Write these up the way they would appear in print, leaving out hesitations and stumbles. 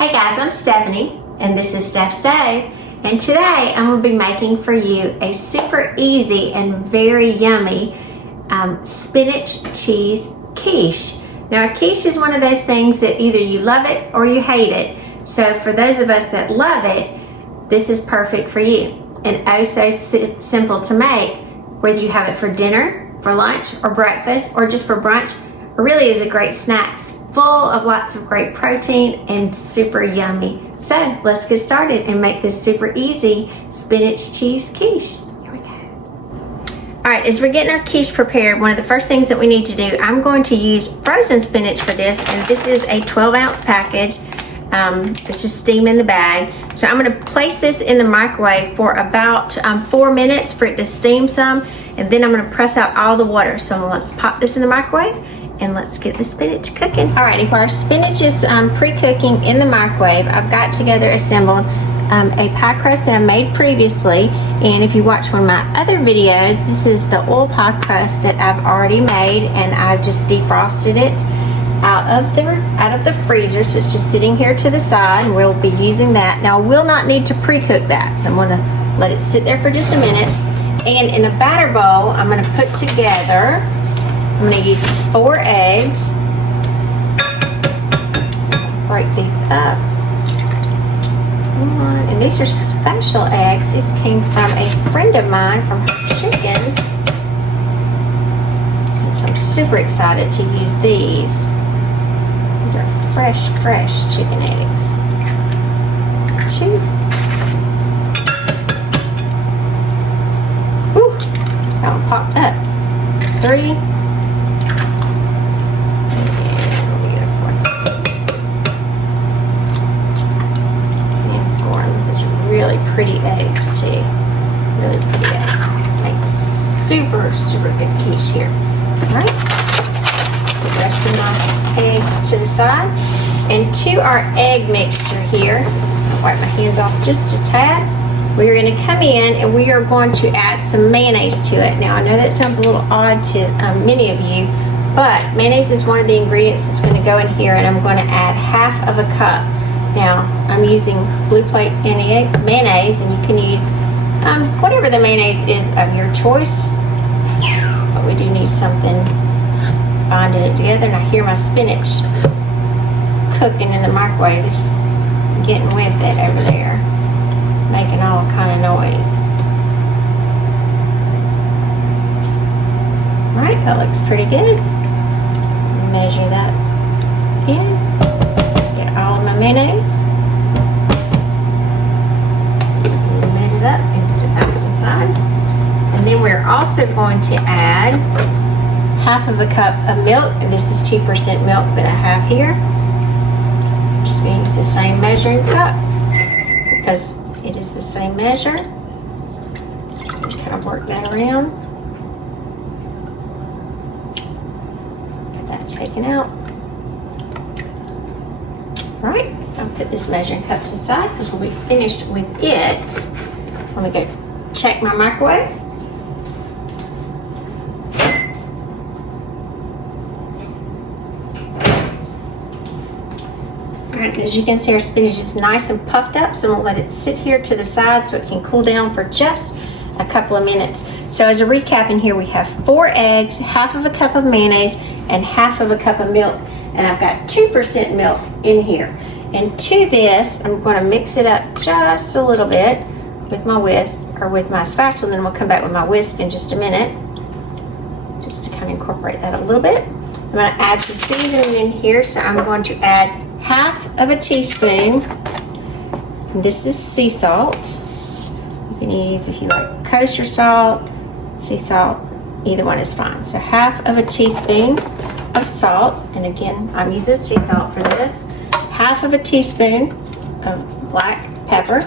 Hey guys, I'm Stephanie and this is Steph's Day, and today I'm going to be making for you a super easy and very yummy spinach cheese quiche. Now a quiche is one of those things that either you love it or you hate it. So for those of us that love it, this is perfect for you, and oh so simple to make, whether you have it for dinner, for lunch, or breakfast, or just for brunch. It really is a great snack, full of lots of great protein and super yummy. So let's get started and make this super easy spinach cheese quiche. Here we go. All right, as we're getting our quiche prepared, one of the first things that we need to do, I'm going to use frozen spinach for this, and this is a 12-ounce package. It's just steam in the bag. So I'm going to place this in the microwave for about 4 minutes for it to steam some, and then I'm going to press out all the water. So let's pop this in the microwave and let's get the spinach cooking. Alrighty, while our spinach is pre-cooking in the microwave, I've got together assembled a pie crust that I made previously, and if you watch one of my other videos, this is the oil pie crust that I've already made, and I've just defrosted it out of the freezer, so it's just sitting here to the side, and we'll be using that. Now I will not need to pre-cook that, so I'm going to let it sit there for just a minute. And in a batter bowl, I'm going to put together, I'm going to use 4 eggs. So break these up. And these are special eggs. These came from a friend of mine from her chickens. And so I'm super excited to use these. These are fresh chicken eggs. That's 2. Woo! That one popped up. 3. Really pretty eggs too. Really pretty eggs. Like super good quiche here. Alright. Put the rest of my eggs to the side. And to our egg mixture here, I'll wipe my hands off just a tad. We're going to come in and we are going to add some mayonnaise to it. Now I know that sounds a little odd to many of you, but mayonnaise is one of the ingredients that's going to go in here, and I'm going to add half of a cup. Now, I'm using Blue Plate mayonnaise, and you can use whatever the mayonnaise is of your choice. But we do need something binding it together. And I hear my spinach cooking in the microwave. It's getting with it over there, making all kind of noise. Alright, that looks pretty good. So measure that in. All of my mayonnaise. Just knead it up and put it back to the side. And then we're also going to add half of a cup of milk, and this is 2% milk that I have here. I'm just going to use the same measuring cup because it is the same measure. Just kind of work that around. Get that taken out. Right, I'll put this measuring cup to the side because we'll be finished with it. Let me go check my microwave. Alright, as you can see, our spinach is nice and puffed up, so we'll let it sit here to the side so it can cool down for just a couple of minutes. So as a recap, in here we have 4 eggs, half of a cup of mayonnaise, and half of a cup of milk. And I've got 2% milk in here. And to this, I'm going to mix it up just a little bit with my whisk, or with my spatula, and then we'll come back with my whisk in just a minute, just to kind of incorporate that a little bit. I'm going to add some seasoning in here, so I'm going to add half of a teaspoon. And this is sea salt. You can use, if you like, kosher salt, sea salt, either one is fine. So half of a teaspoon of salt, and again I'm using sea salt for this. Half of a teaspoon of black pepper.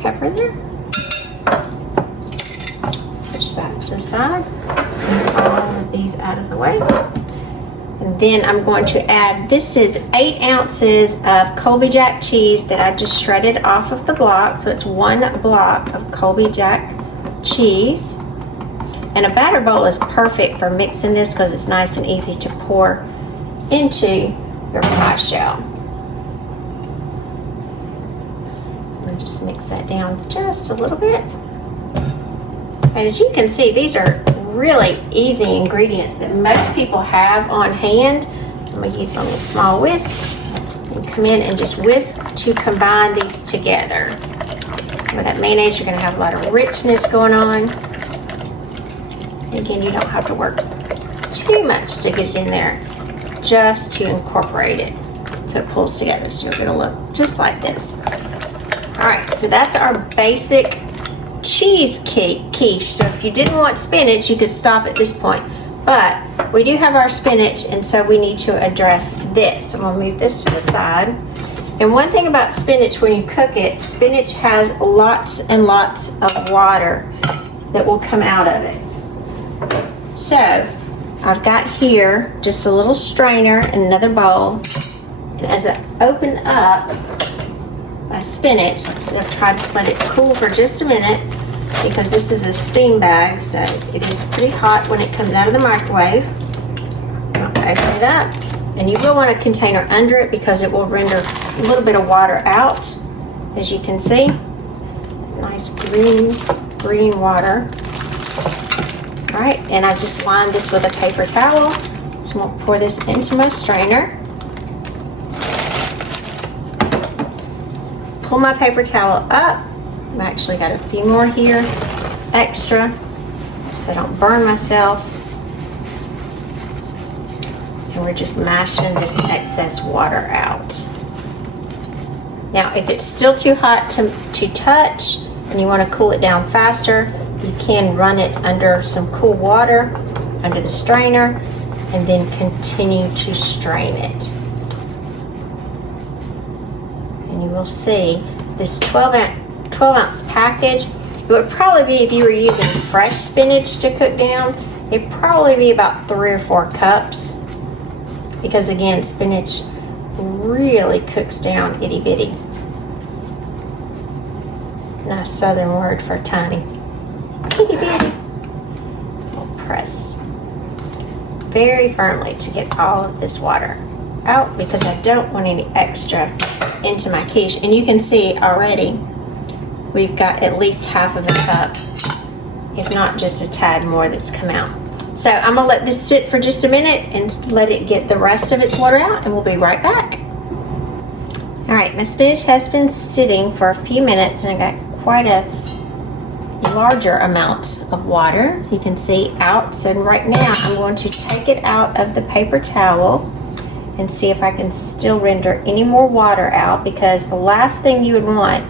Pepper there. Push that to the side. All of these out of the way. And then I'm going to add, this is 8 ounces of Colby-Jack cheese that I just shredded off of the block. So it's 1 block of Colby-Jack cheese. And a batter bowl is perfect for mixing this because it's nice and easy to pour into your pie shell. And just mix that down just a little bit. As you can see, these are really easy ingredients that most people have on hand. I'm going to use only a small whisk and come in and just whisk to combine these together. With that mayonnaise, you're going to have a lot of richness going on. Again, you don't have to work too much to get it in there, just to incorporate it so it pulls together. So you're going to look just like this. All right, so that's our basic cheese quiche. So if you didn't want spinach, you could stop at this point. But we do have our spinach, and so we need to address this. So I'm going to move this to the side. And one thing about spinach, when you cook it, spinach has lots and lots of water that will come out of it. So I've got here just a little strainer and another bowl. And as I open up my spinach, like I said, I've tried to let it cool for just a minute because this is a steam bag, so it is pretty hot when it comes out of the microwave. I'll open it up. And you will want a container under it because it will render a little bit of water out, as you can see. Nice green water. All right, and I just lined this with a paper towel. So I'm gonna pour this into my strainer. Pull my paper towel up. I've actually got a few more here, extra, so I don't burn myself. And we're just mashing this excess water out. Now, if it's still too hot to touch and you want to cool it down faster, you can run it under some cool water, under the strainer, and then continue to strain it. And you will see this 12 ounce package, it would probably be, if you were using fresh spinach to cook down, it'd probably be about 3 or 4 cups. Because again, spinach really cooks down itty bitty. Nice southern word for tiny. Itty bitty. We'll press very firmly to get all of this water out because I don't want any extra into my quiche. And you can see already we've got at least half of a cup, if not just a tad more, that's come out. So I'm gonna let this sit for just a minute and let it get the rest of its water out, and we'll be right back. All right, my spinach has been sitting for a few minutes and I got quite a larger amount of water, you can see, out. So right now I'm going to take it out of the paper towel and see if I can still render any more water out, because the last thing you would want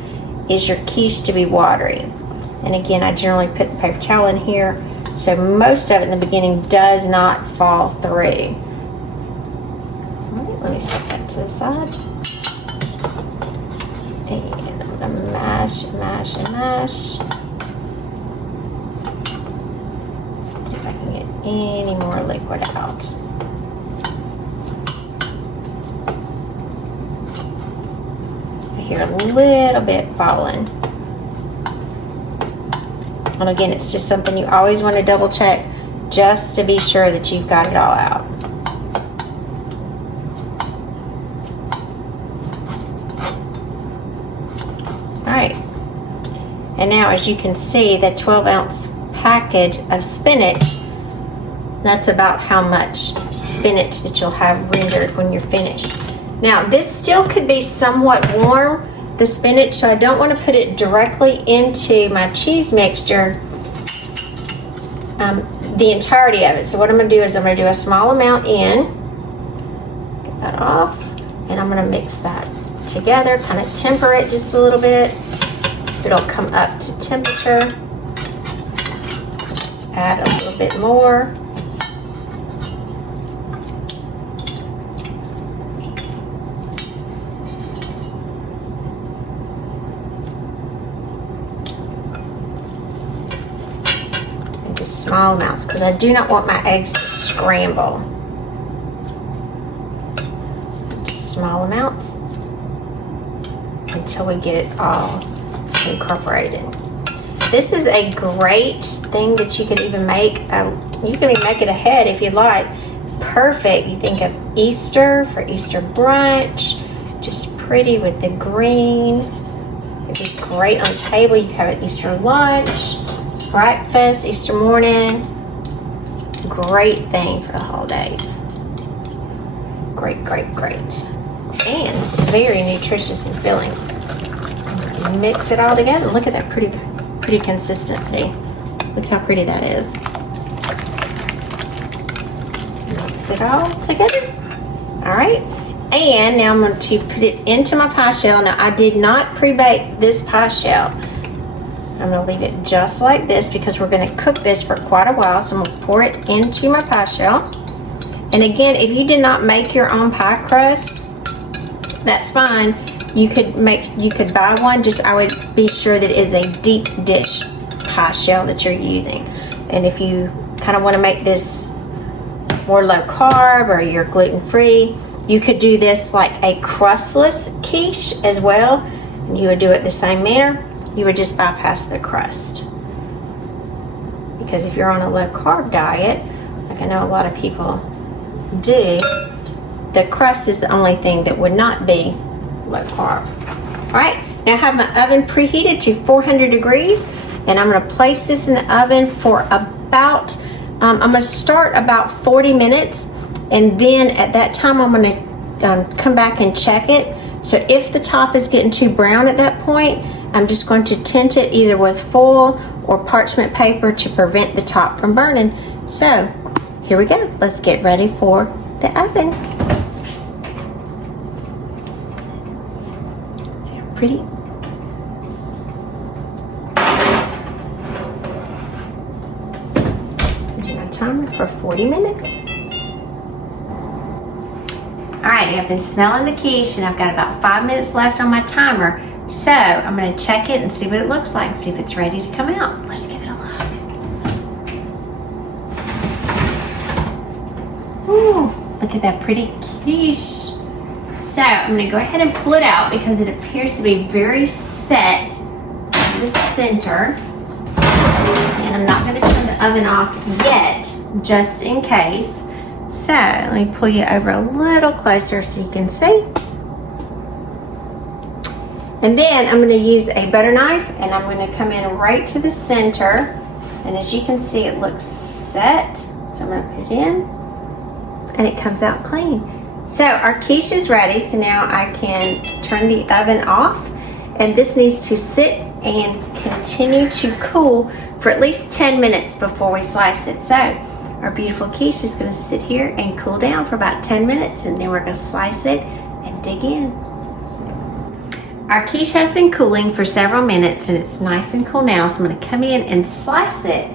is your quiche to be watery. And again, I generally put the paper towel in here so most of it in the beginning does not fall through. All right, let me set that to the side. And I'm gonna mash and mash and mash. See if I can get any more liquid out. I hear a little bit falling. And again, it's just something you always want to double check just to be sure that you've got it all out. All right. And now, as you can see, the 12 ounce package of spinach, that's about how much spinach that you'll have rendered when you're finished. Now, this still could be somewhat warm, the spinach, so I don't want to put it directly into my cheese mixture, the entirety of it. So what I'm going to do is I'm going to do a small amount in, get that off, and I'm going to mix that together, kind of temper it just a little bit so it'll come up to temperature. Add a little bit more. Just small amounts, because I do not want my eggs to scramble. Just small amounts until we get it all incorporated. This is a great thing that you could even make. You can even make it ahead if you'd like. Perfect. You think of Easter for Easter brunch. Just pretty with the green. It'd be great on the table. You have an Easter lunch, breakfast, Easter morning. Great thing for the holidays. Great, great, great. And very nutritious and filling. Mix it all together. Look at that pretty consistency. Look how pretty that is. Mix it all together. All right. And now I'm going to put it into my pie shell. Now I did not pre-bake this pie shell. I'm going to leave it just like this because we're going to cook this for quite a while. So I'm going to pour it into my pie shell. And again, if you did not make your own pie crust, that's fine. You could buy one. Just I would be sure that it is a deep dish pie shell that you're using. And if you kind of want to make this more low carb or you're gluten free, you could do this like a crustless quiche as well. And you would do it the same manner. You would just bypass the crust. Because if you're on a low carb diet, like I know a lot of people do, the crust is the only thing that would not be low carb. All right, now I have my oven preheated to 400 degrees, and I'm going to place this in the oven for about, I'm going to start about 40 minutes, and then at that time I'm going to come back and check it. So if the top is getting too brown at that point, I'm just going to tint it either with foil or parchment paper to prevent the top from burning. So here we go. Let's get ready for the oven. See how pretty? Do my timer for 40 minutes. All right, I've been smelling the quiche and I've got about 5 minutes left on my timer. So I'm going to check it and see what it looks like, see if it's ready to come out. Let's give it a look. Ooh, look at that pretty quiche. So I'm going to go ahead and pull it out because it appears to be very set in the center. And I'm not going to turn the oven off yet, just in case. So let me pull you over a little closer so you can see. And then I'm going to use a butter knife and I'm going to come in right to the center. And as you can see, it looks set. So I'm going to put it in and it comes out clean. So our quiche is ready. So now I can turn the oven off, and this needs to sit and continue to cool for at least 10 minutes before we slice it. So our beautiful quiche is going to sit here and cool down for about 10 minutes, and then we're going to slice it and dig in. Our quiche has been cooling for several minutes and it's nice and cool now, so I'm going to come in and slice it,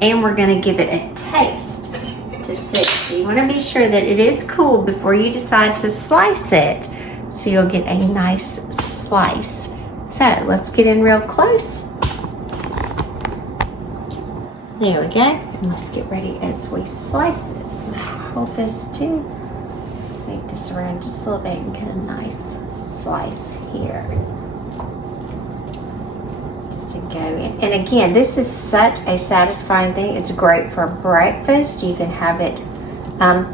and we're going to give it a taste to see. So you want to be sure that it is cool before you decide to slice it, so you'll get a nice slice. So let's get in real close. There we go. And let's get ready as we slice it. So hold this too. Make this around just a little bit and get a nice slice here. Just to go in. And again, this is such a satisfying thing. It's great for breakfast. You can have it,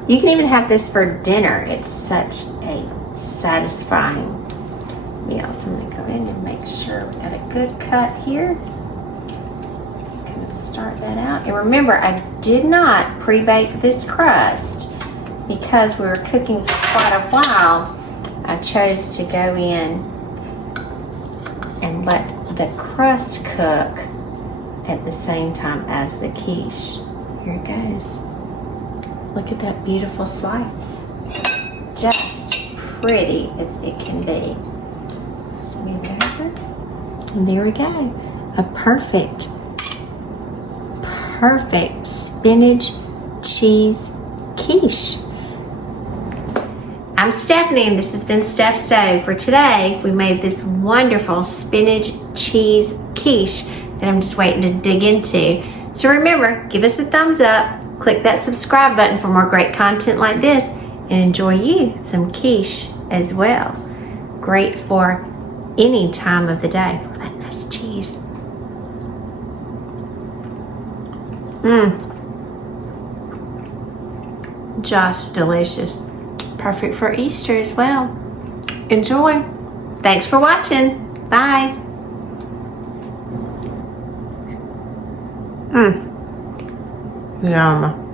you can even have this for dinner. It's such a satisfying meal. So I'm going to go in and make sure we got a good cut here. Start that out. And remember, I did not pre-bake this crust because we were cooking for quite a while. I chose to go in and let the crust cook at the same time as the quiche. Here it goes. Look at that beautiful slice. Just pretty as it can be. So move it over. And there we go. A perfect spinach cheese quiche. I'm Stephanie and this has been Steph Stove. For today, we made this wonderful spinach cheese quiche that I'm just waiting to dig into. So remember, give us a thumbs up, click that subscribe button for more great content like this, and enjoy you some quiche as well. Great for any time of the day. Oh, that nice cheese. Just delicious. Perfect for Easter as well. Enjoy. Thanks for watching. Bye. Yum.